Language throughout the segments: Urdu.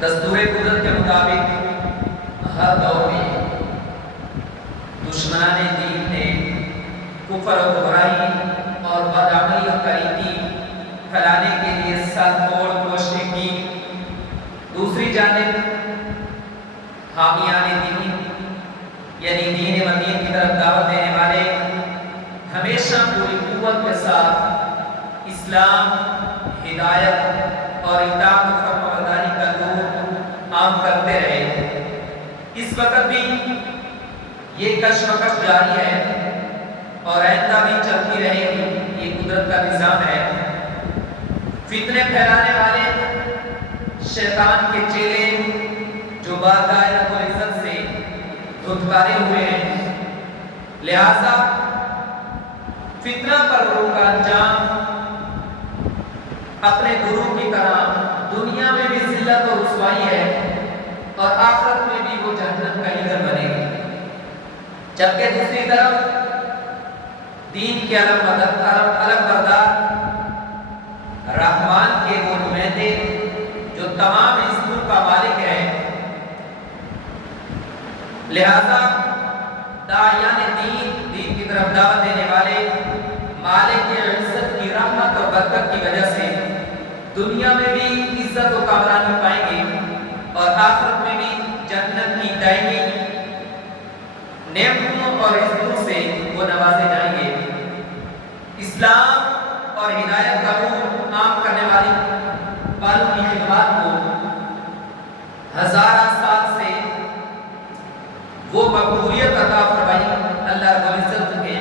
دستور قدرت کے مطابق ہر دور میں دشمنان دین نے کفر و برائی اور بدعملی و کریمی پھیلانے کے لیے سر توڑ کوششیں کی. دوسری جانب حامیان دین یعنی دین مدین کی طرف دعوت دینے والے ہمیشہ پوری قوت کے ساتھ اسلام، ہدایت اور اطاعت و فرمانبرداری کا نور عام کرتے رہے. اس وقت بھی یہ کشمکش جاری ہے اور آئندہ بھی چلتی رہے گی. یہ قدرت کا نظام ہے. فتنے پھیلانے والے شیطان کے چیلے جو بارگاہ رب العزت سے دھتکارے ہوئے ہیں، لہذا فتنہ پروروں کا انجام اپنے گروہ کی طرح دنیا میں بھی ذلت و رسوائی ہے اور آخرت میں بھی وہ جہنم کا ایندھن بنے گی. جبکہ دوسری طرف دین کے علم بردار رحمان کے وہ نمائندے جو تمام عزتوں کا مالک ہے، لہذا داعیان دین کی طرف دعوت دینے والے مالک عزت کی رحمت اور برکت کی وجہ سے دنیا میں بھی عزت و کامرانی پائیں گے اور آخرت میں بھی جنت کی دائمی نعمتوں اور عزتوں سے وہ نوازے جائیں گے. اسلام اور ہدایت کا نور عام کرنے والوں کی خدمات کو ہزارہ سال سے وہ مقبولیت عطا فرمائی اللہ رب العزت نے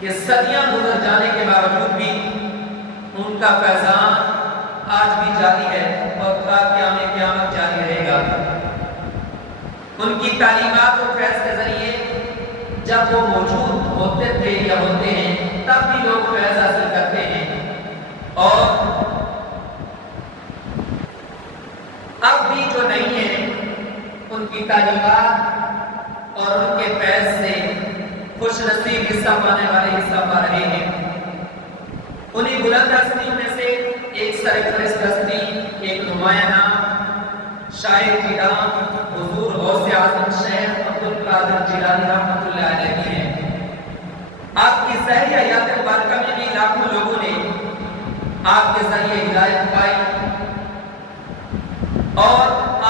کہ صدیاں گزر جانے کے باوجود بھی ان کا فیضان آج بھی جاری ہے اور تا قیامت جاری رہے گا. ان کی تعلیمات و فیض کے ذریعے جب وہ موجود ہوتے تھے یا ہوتے ہیں تب بھی لوگ فیض حاصل کرتے ہیں، اور اب بھی جو نہیں ہیں ان کی تعلیمات اور ان کے فیض سے خوش نصیب حصہ پانے والے حصہ پا رہے ہیں. انہیں بلند ہستیوں میں سے ایک سرفرست ہستی، ایک نمایاں نام شاعر کرام حضور غوث اعظم شیخ عبدالقادر جیلانی رحمۃ اللہ علیہ ہیں. آپ کی ظاہری حیات مبارکہ میں بھی لاکھوں لوگوں نے آپ کے ذریعے ہدایت پائی اور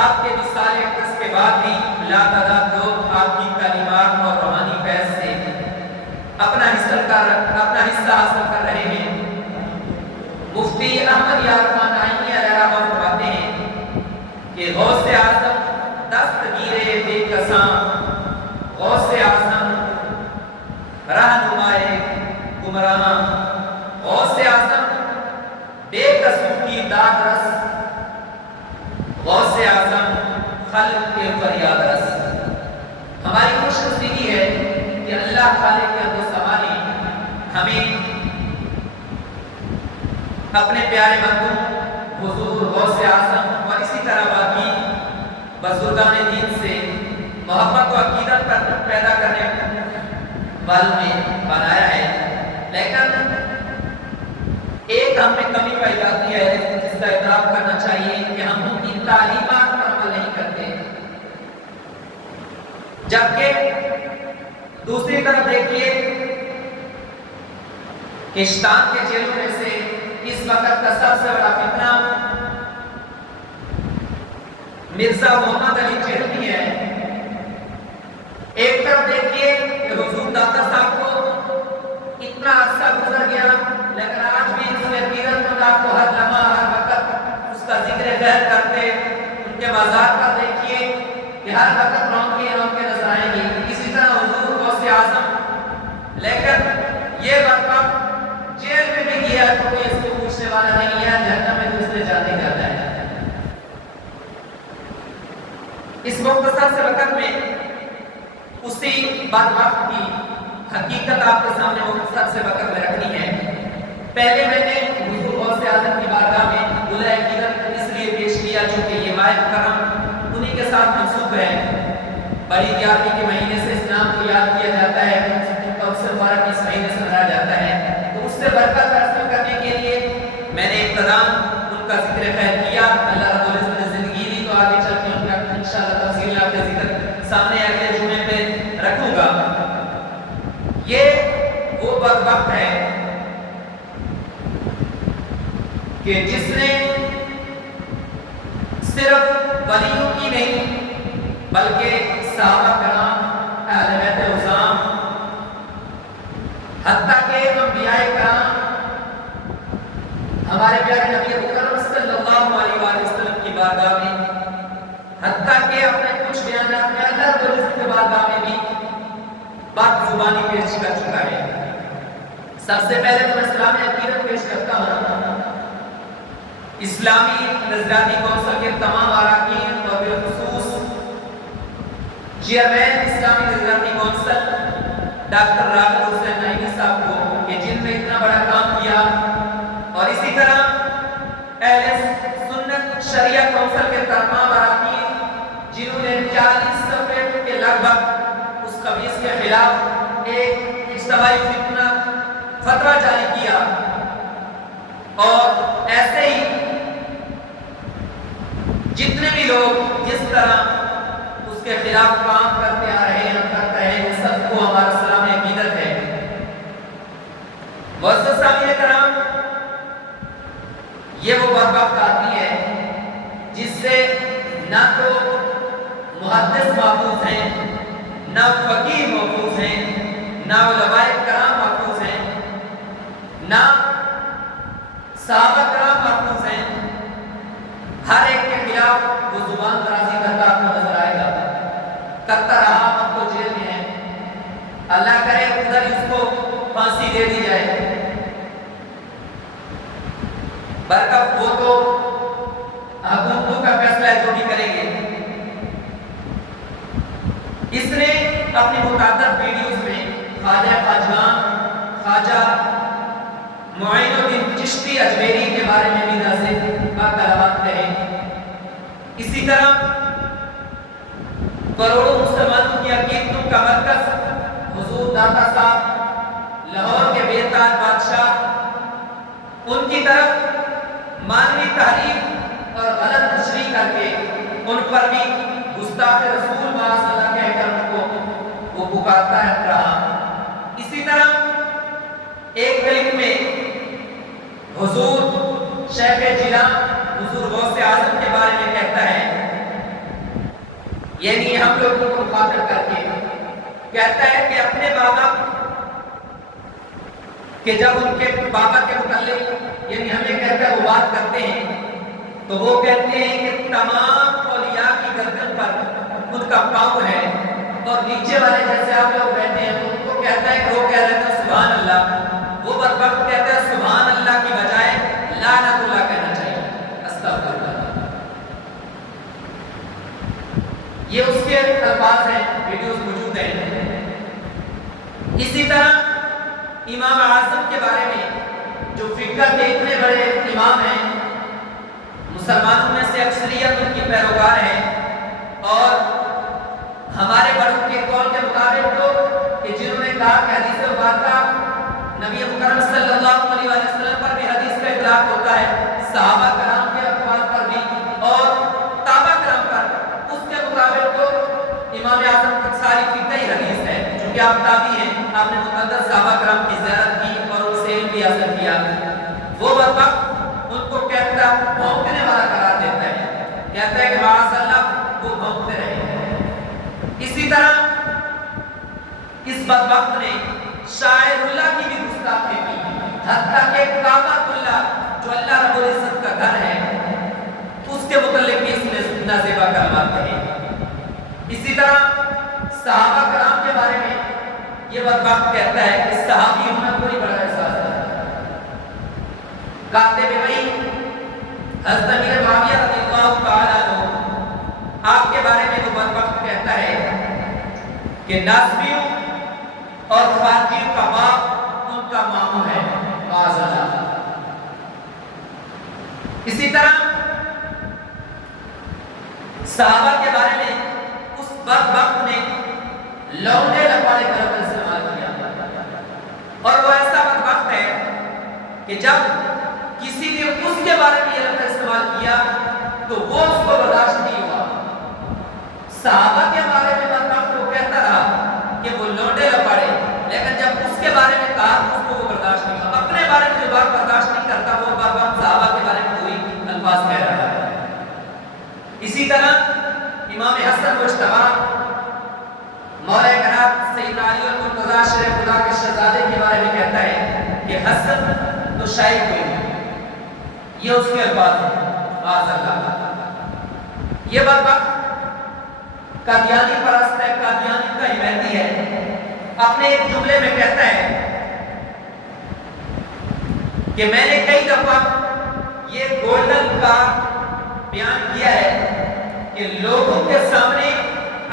آپ کے وصال اقدس کے بعد بھی لا تعداد لوگ آپ کی تعلیمات اور روحانی فیض سے حصہ حاصل کر رہے ہیں۔ مفتی احمد یار خان آئینی علیہ رحمہ فرماتے ہیں کہ غوث اعظم دستگیر بے کساں، غوث اعظم رہنمائے گمراہاں، غوث اعظم بے قصوں کی داد رس، غوث اعظم خلق کے فریاد رس۔ ہماری خوش نصیبی ہے کہ اللہ خالق کے عزت و سمالی ہمیں اپنے پیارے بندوں حضور غوث اعظم اور اسی طرح باقی بزرگان دین سے محبت و عقیدت پیدا کرنے والوں نے بنایا ہے، لیکن ایک ہم میں کمی پائی جاتی ہے جس کا اعتراف کرنا چاہیے کہ ہم ان کی تعلیمات پر عمل نہیں کرتے، جبکہ دوسری طرف دیکھیے کہ شیطان کے جیلوں میں سے اس وقت کا سب سے بڑا فتنہ مرزا محمد علی چہلمی ہے۔ ایک طرف دیکھیے کہ حضور داتا صاحب کو اتنا عرصہ گزر گیا لیکن آج بھی اس میں عقیدت مند آپ کو ہر لمحہ ہر وقت اس کا ذکر خیر کرتے، ان کے مزار پر دیکھیے کہ ہر وقت رونقیں نظر آئیں گی۔ اسی طرح حضور غوث اعظم، لیکن یہ وقت جیل میں بھی گیا تو کوئی اس کو پوچھنے والا نہیں ہے، جہنم میں تو اس نے جانے جاتا ہے۔ اس مختصر سے وقت میں اسی بدبخت کی حقیقت آپ کے سامنے مختصر سے وقت میں رکھنی ہے۔ پہلے میں نے حضور غوث اعظم کی بارگاہ میں دلہ عقیدت اس لیے پیش کیا چونکہ یہ ماہ کرم انہی کے ساتھ منسوب ہے۔ بڑی گیارہویں کے مہینے سے اسلام کو یاد کیا جاتا ہے، سے مبارک اس مہینے سے منایا جاتا ہے، تو اس سے برکت حاصل کرنے کے لیے میں نے ابتداء ان کا ذکر خیر کیا۔ اللہ رب العزت نے زندگی دی تو آگے چل کے ان کا انشاءاللہ تفصیل آپ کے ذکر سامنے اگلے جمعے پہ رکھوں گا۔ یہ وہ بدبخت ہے کہ جس نے صرف ولیوں کی نہیں بلکہ صحابہ کرام، اہل بیت عظام، حتیٰ کہ انبیاء کرام، ہمارے پیارے نبی مکرم صلی اللہ علیہ وآلہ وسلم کی بارگاہ میں، حتیٰ کہ اپنے کچھ بیانات میں اللہ رب العزت کی بارگاہ میں بھی بات زبانی پیش کر چکا ہے۔ سب سے پہلے تو میں اسلامی عقیدت پیش کرتا ہوں۔ اسلامی نظریاتی کونسل کے تمام اراکین اور بالخصوص چیئرمین اسلامی نظریاتی کونسل ڈاکٹر راغب حسین نعیمی صاحب کو کہ جن میں اتنا بڑا کام کیا، اور اسی طرح اہل سنت شریعہ کونسل کے تمام اراکین جنہوں نے 40 صفحے کے لگ بھگ اس خبیث کے خلاف ایک اجتماعی فتویٰ جاری کیا، اور ایسے ہی جتنے بھی لوگ جس طرح اس کے خلاف کام کرتے آ رہے ہیں کرتے ہیں، وہ سب کو ہمارا سلام عقیدت ہے۔ معزز سامعین کرام، یہ وہ بدبخت آتی ہے جس سے نہ تو محدث محفوظ ہیں، نہ فقیہ محفوظ ہیں، نہ علماء کرام محفوظ ہیں، نہ صحابہ کرام محفوظ ہیں۔ ہر ایک کے خلاف وہ زبان درازی کرتا آپ کو نظر آئے گا، کرتا رہا، اب تو جیل میں ہے، اللہ کرے ادھر اس کو پھانسی دے دی جائے۔ برکت وہ تو حکومتوں کا فیصلہ ہے جو بھی کریں گے۔ اس نے اپنی متعدد ویڈیوز میں خواجہ خواجگان، خواجہ معین الدین چشتی اجمیری کے بارے میں بھی نازل کلمات کہے۔ اسی طرح کروڑوں مسلمانوں کی عقیدتوں کا مرکز حضور داتا صاحب، لاہور کے بے تاج بادشاہ، ان کی طرف مانوی تحریف اور غلط تشریح کر کے ان پر بھی گستاخ رسول معاذ اللہ کہہ کر ان کو وہ پکارتا رہا۔ اسی طرح ایک کلم میں حضور شیخ جیلان حضور غوث اعظم کے بارے میں کہتا ہے، یعنی ہم لوگوں کو مخاطب کر کے کہتا ہے کہ اپنے بابا کہ جب ان کے بابا کے متعلق یعنی ہمیں کہتا ہے وہ بات کرتے ہیں تو وہ کہتے ہیں کہ تمام اولیاء کی گردن پر ان کا پاؤں ہے اور نیچے والے جیسے آپ لوگ بیٹھے ہیں تو ان کو کہتا ہے کہ وہ کہہ رہے تھے سبحان اللہ، وہ بدبخت کہتا ہے سبحان اللہ کی بجائے لعنت اللہ کہنا چاہیے، استغفر اللہ۔ یہ اس کے الفاظ ہیں، ویڈیوز موجود ہیں۔ اسی طرح امام اعظم کے بارے میں جو فقہ کے اتنے بڑے امام ہیں، مسلمانوں میں سے اکثریت ان کی پیروکار ہے، اور ہمارے بڑوں کے قول کے مطابق تو کہ جنہوں نے کہا کہ حدیث مبارکہ نبی مکرم صلی اللہ علیہ وسلم پر بھی حدیث کا اطلاق ہوتا ہے، صحابہ کرام کے اقوال پر بھی اور تابع کرام پر، اس کے مطابق تو امام اعظم کی ساری فقہی حدیث ہے، چونکہ آپ تابعی ہیں، آپ نے مقدس صحابہ کرام کی زیارت کی اور ان سے علم بھی حاصل کیا۔ وہ بدبخت ان کو کہتا بھونکنے والا قرار دیتا ہے، کہتا ہے کہ معاذ اللہ وہ بھونکتے رہے۔ اسی طرح اس بدبخت نے شاعر اللہ کی بھی گستاخی کی، حتیٰ کہ کعبۃ اللہ جو اللہ رب العزت کا گھر ہے اس کے متعلق بھی اس نے نازیبا کلمات کہے۔ اسی طرح صحابہ کرام کے بارے میں یہ بدبخت کہتا ہے کہ صحابی ہونا کوئی بڑا احساس ہے۔ کاتب وحی حضرت امیر معاویہ رضی اللہ تعالیٰ عنہ آپ کے بارے میں وہ بدبخت کہتا ہے کہ ناصبیوں اور خارجیوں کا باپ ان کا ماموں ہے، معاذ اللہ۔ اسی طرح صحابہ کے بارے میں اس بدبخت نے لونڈے لپاڑے کا لفظ استعمال کیا، اور وہ ایسا بدبخت ہے کہ جب کسی نے اس کے بارے میں یہ لفظ استعمال کیا تو وہ اس کو برداشت نہیں ہوا۔ صحابہ کے بارے میں بدبخت وہ کہتا رہا کہ وہ لونڈے لپاڑے، لیکن جب اس کے بارے میں کہا تو اس کو وہ برداشت نہیں ہوا۔ اپنے بارے میں جو بات برداشت نہیں کرتا وہ بدبخت صحابہ کے بارے میں وہی الفاظ کہہ رہا ہے۔ اسی طرح امام حسن مجتبی مولا کائنات سیدنا علی المرتضیٰ شیر خدا کے شہزادے کے بارے میں کہتا ہے کہ حسن تو شاعر کوئی نہیں، یہ اس کے الفاظ ہیں، معاذ اللہ۔ یہ بدبخت قادیانی پرست ہے، قادیانی کا حمایتی ہے، اپنے ایک جملے میں کہتا ہے کہ میں نے کئی دفعہ یہ گولڈن کا بیان کیا ہے کہ لوگوں کے سامنے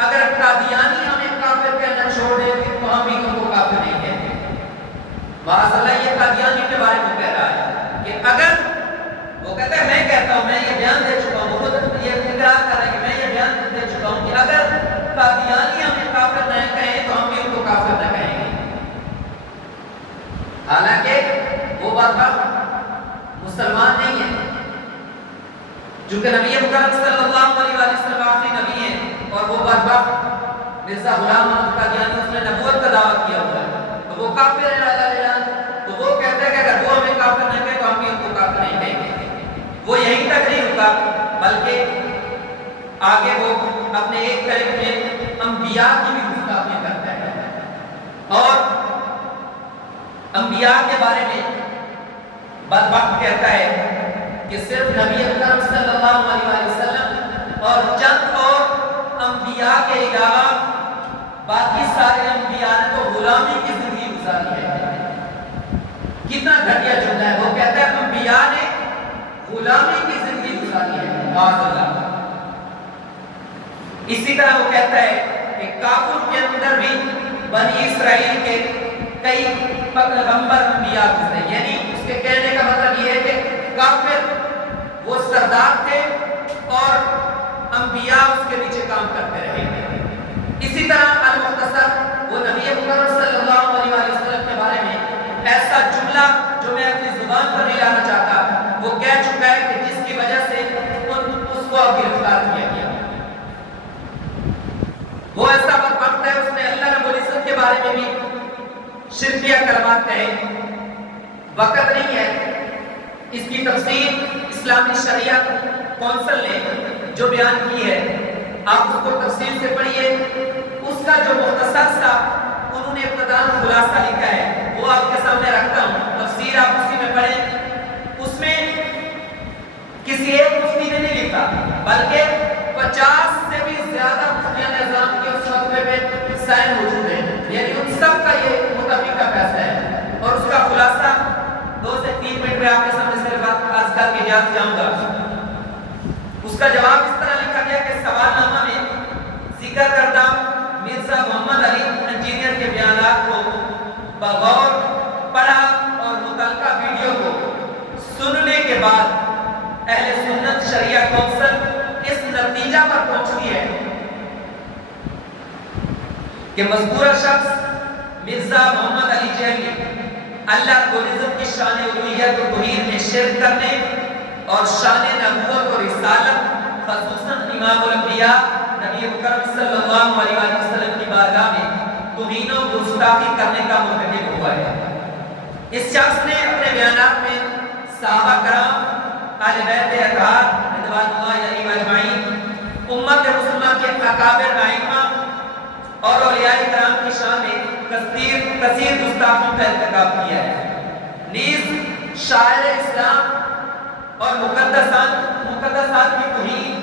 اگر قادیانی ہمیں کافر کہنا چھوڑ دے تو ہم بھی ان کو کافر نہیں کہیں گے۔ معاذ اللہ یہ قادیانی کے بارے میں کہہ رہا ہے کہ اگر وہ کہتا ہے میں کہتا ہوں، میں یہ بیان دے چکا ہوں، خود یہ اقرار کر رہا ہے کہ میں یہ بیان دے چکا ہوں کہ اگر قادیانی ہمیں کافر نہ کہیں تو ہم بھی ان کو کافر نہ کہیں گے۔ حالانکہ وہ بدبخت مسلمان نہیں ہے، چونکہ نبی مکرم صلی اللہ علیہ وسلم آخری نبی ہیں، اور وہ بدبخت مرزا غلام احمد قادیانی اس نے نبوت کا دعویٰ کیا ہوا ہے، تو وہ کافر ہے تو وہ کہتا ہے کہ اگر وہ ہمیں کافر نہیں کہے تو ہم بھی ان کو کافر نہیں کہیں گے۔ وہ یہیں تک نہیں رکا بلکہ آگے وہ اپنے ایک طرف میں انبیاء کی بھی گستاخی کرتا ہے، اور انبیاء کے بارے میں بدبخت کہتا ہے کہ صرف نبی اکرم صلی اللہ علیہ وسلم اور چند اور انبیاء کے علاوہ باقی سارے انبیاء نے تو غلامی کی زندگی گزاری ہے۔ کتنا گھٹیا جملہ ہے، وہ کہتا ہے انبیاء نے غلامی کی زندگی گزاری ہے، معاذ اللہ۔ اسی طرح وہ کہتا ہے کہ کافر کے اندر بھی بنی اسرائیل کے کئی پیغمبر انبیاء گزرے، یعنی اس کے کہنے کا مطلب یہ ہے کہ کافر وہ سردار تھے اور انبیاء اس کے نیچے کام کرتے رہے۔ اسی طرح المختصر وہ نبی مکرم صلی اللہ علیہ وسلم کے بارے میں ایسا جملہ جو میں اپنی زبان پر نہیں لانا چاہتا وہ کہہ چکا ہے کہ جس کی وجہ سے اس کو گرفتار کیا گیا۔ وہ ایسا بدبخت ہے، اس نے اللہ رب العزت کے بارے میں بھی شرکیہ کلمات کہے۔ وقت نہیں ہے، اس کی تفسیر اسلامی شریعت کونسل نے جو بیان کی ہے آپ اس کو تفصیل سے پڑھیے۔ اس کا جو مختصر سا انہوں نے ابتداء خلاصہ لکھا ہے وہ آپ کے سامنے رکھتا ہوں، تفسیر آپ اسی میں پڑھیں۔ اس میں کسی ایک مفتی نے نہیں لکھا بلکہ 50 سے بھی زیادہ مفتیان نظام کے اس فتوے پہ سائن موجود ہیں، یعنی ان سب کا یہ متفقہ فیصلہ ہے، اور اس کا خلاصہ 2 سے 3 منٹ میں آپ کے سامنے سے بات عرض کر کے جاؤں گا۔ اس کا جواب اس طرح لکھا گیا کہ سوال نامہ میں ذکر کردہ مرزا محمد علی انجینئر کے بیانات کو بغور پڑھا اور متعلقہ ویڈیو کو سننے کے بعد اہل سنت شریعہ کونسل اس نتیجہ پر پہنچتی ہے کہ مذکورہ شخص مرزا محمد علی جیلی اللہ رب العزت کی شان الوہیت و توحید میں شرک کرنے اور شان نبوت اور رسالت خصوصاً امام الانبیاء نبی مکرم صلی اللہ علیہ وسلم کی بارگاہ میں توہین و گستاخی کرنے کا مرتکب ہوا ہے۔ اس شخص نے اپنے بیانات میں صحابہ کرام، اہل بیت اطہار رضوان اللہ علیہم اجمعین، امت مسلمہ کے اکابر ائمہ اور اولیاء کرام کی شان میں کثیر گستاخیوں کا ارتکاب کیا ہے، نیز شاعر اسلام اور مقدسات کی توہین،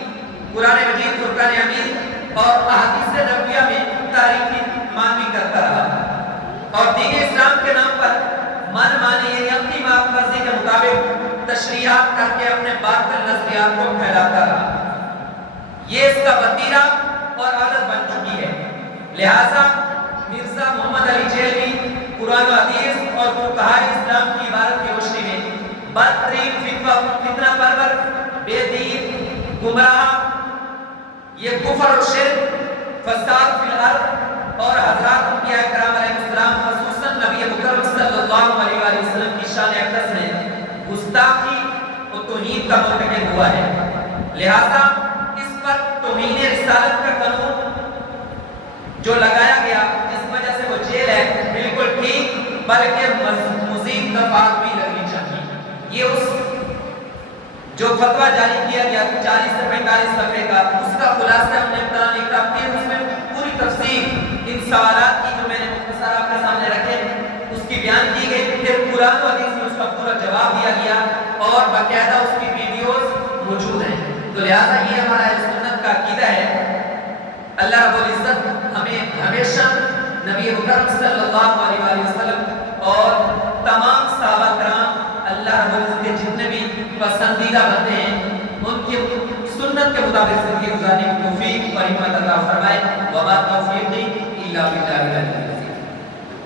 قرآن مجید، فرقان حمید اور احادیث نبویہ میں تاریخی مانوی کرتا رہا، اور دین اسلام کے نام پر من مانی یعنی اپنی مرضی کے مطابق تشریحات کر کے اپنے باطل نظریات کو پھیلاتا رہا۔ یہ اس کا وتیرہ اور عادت بن چکی ہے، لہذا مرزا محمد علی جیلوی قرآن و حدیث اور فقہائے اسلام کی عبارت کی روشنی میں بدترین فتنہ پرور، بے دین، گمراہ، یہ کفر و شرک، فساد فی الارض اور حضرات انبیاء کرام علیہ السلام خصوصاً نبی مکرم صلی اللہ علیہ وآلہ وسلم کی شان اقدس میں گستاخی و توہین کا مرتکب ہوا ہے، لہذا اس پر توہین رسالت کا قانون جو لگایا گیا جس وجہ سے وہ جیل ہے بالکل ٹھیک، بلکہ مزید دفعات بھی لگنی چاہیے۔ یہ اس جو فتویٰ جاری کیا گیا 40 سے 45 صفحے کا، اس کا خلاصہ ہم نے بتا لکھا، پھر اس میں پوری تفصیل ان سوالات کی جو میں نے مختصر آپ کے سامنے رکھے اس کی بیان کی گئی، پھر قرآن و حدیث میں اس کا پورا جواب دیا گیا اور باقاعدہ اس کی ویڈیوز موجود ہیں۔ تو لہٰذا یہ ہمارا اہل سنت کا عقیدہ ہے۔ اللہ رب العزت ہمیں ہمیشہ نبی مکرم صلی اللہ علیہ وآلہ وسلم اور تمام صحابہ کرام، اللہ رب العزت کے جتنے بھی پسندیدہ بندے ہیں، ان کی سنت کے مطابق زندگی گزارنے کی توفیق اور ہمت عطا فرمائے۔ وما توفیقی الا باللہ۔